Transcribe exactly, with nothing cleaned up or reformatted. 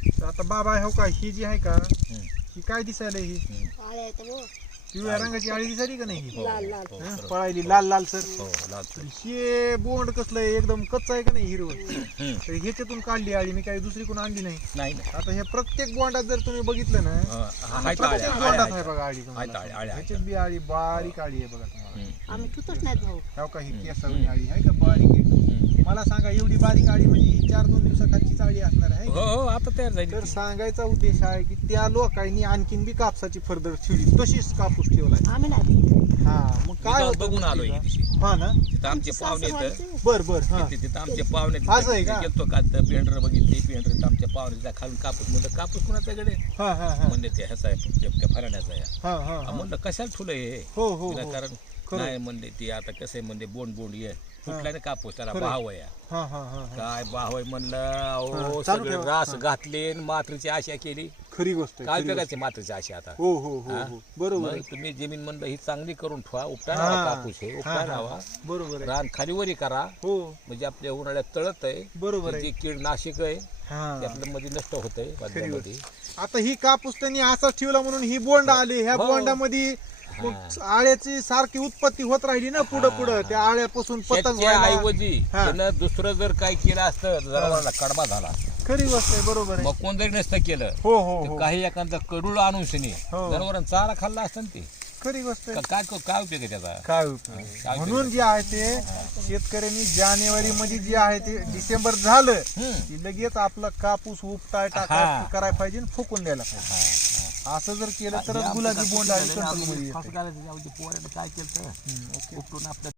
तर आता बाबा हो का ही जी आहे का ही काय दिसायला ही आळे आहेत बुवा. पिवळ्या रंगाची आळी दिसायली का नाही ही लाल लाल हं? पळायली लाल लाल सर हो लाल सर. हे बोंड कसलं आहे एकदम कच्चा आहे का नाही हिरवं हम्म. तर ह्याच्यातून काढली आळी मी काही दुसरी कोण आणली नाही नाही नाही. आता हे प्रत्येक बोंडात जर तुम्ही बघितलं ना हा, हा, हाय तर प्रत्येक आळ्या, बोंडात आळ्या, आहे बघा आळी हाय तर तुम्हाला आळ्या, आळ्या, ह्याच्यात बी आळी बारीक आळी आहे बघा तुम्हाला हम्म. आम्ही तुतच नाहीत भाऊ. हो का ही केसावणी आळी आहे का बारीक आहे मला सांगा एवढी बारीक आळी म्हणजे ही चार दोन दिवसाखालची आळी असणार आहे हो हो आता तयार झाली तर ती. सांगायचा उद्देश आहे की त्या लोकांनी आणखीन बी कापसाची फरदर ठेवली तशीच कापूस ठेवलाय आम्ही नाही. हा मग मी काय जाऊन होतं बघून आलोय माहिती की दिवशी. का? हा ना तिथं आमचे पाहुणे सासर येतं व्हायचे. बर बर हा तिथे तिथं आमचे पाहुणे असं आहे का? गेलतो का पेंढर बघितले पेंढर आमच्या पाहुण्याचा खालून कापूस म्हणलं कापूस कुणाच्याकडे हा हा हा म्हणले ते ह्याचा आहे ते- त्या फराण्याचा आहे हा हा हा, हा. म्हणलं कशाला ठुलं हे हो हो हो. कारण खरं. नाही म्हणले ती आता कसं आहे म्हणले बोंड बोंड ये फुटला ना कापूस त्याला खरं. भाव आहे हा हा हा हा. काय भाव आहे म्हणलं हा, अहो चालू सगळे ठेवा. रास हा. घातले आणि मात्रेची आशा केली खरी गोष्ट आहे, काय खरी गोष्ट. उपयोगाची मात्रेची आशा आता हो हो हो हा? हो बरोबर मग आहे. तुम्ही जमीन म्हणलं ही चांगली करून ठेवा उपटा हा. लावा कापूस हे हा, उपटा हा. लावा बरोबर आहे रान खालीवरी करा हो म्हणजे आपल्या उन्हाळ्यात तळत आहे बरोबर आहे जे कीडनाशक आहे हा ते आपल्या मध्ये नष्ट होत आहे बाजारामध्ये आता ही कापूस त्यांनी असाच ठेवला म्हणून ही बोंड आली ह्या हो. बोंडामध्ये मग आळ्याची सारखी उत्पत्ती होत राहिली ना पुढं पुढं त्या आळ्यापासून पतंग त्याच्या व्हायला. ऐवजी हा. त्यानं दुसरं जर काय केलं असतं जनावराला कडबा झाला खरी गोष्ट आहे बरोबर आहे मग कोण जरी नसतं केलं हो हो तर हो काही एखादा कडूळ आणून शनी हो. जनावरांना चारा खाल्ला असतं ना ते खरी गोष्ट आहे का- काय काय उपयोग आहे त्याचा काय उपयोग? काय म्हणून जे आहे ते शेतकऱ्यांनी जानेवारी मध्ये जे आहे ते डिसेंबर झालं हम्म. की लगेच आपला कापूस उपटाय हा. टाकाय करायला पाहिजे आणि फुकून द्यायला पाहिजे हा, हा. असं जर केलं हे तरच आमचं गुलाबी कसं बोंड आली झालं ना, कंट्रोल मध्ये आम्ही येते. फसगायला त्याच्या ऐवजी पोरानं काय केलं हम्म, ओके. उपटून आपलं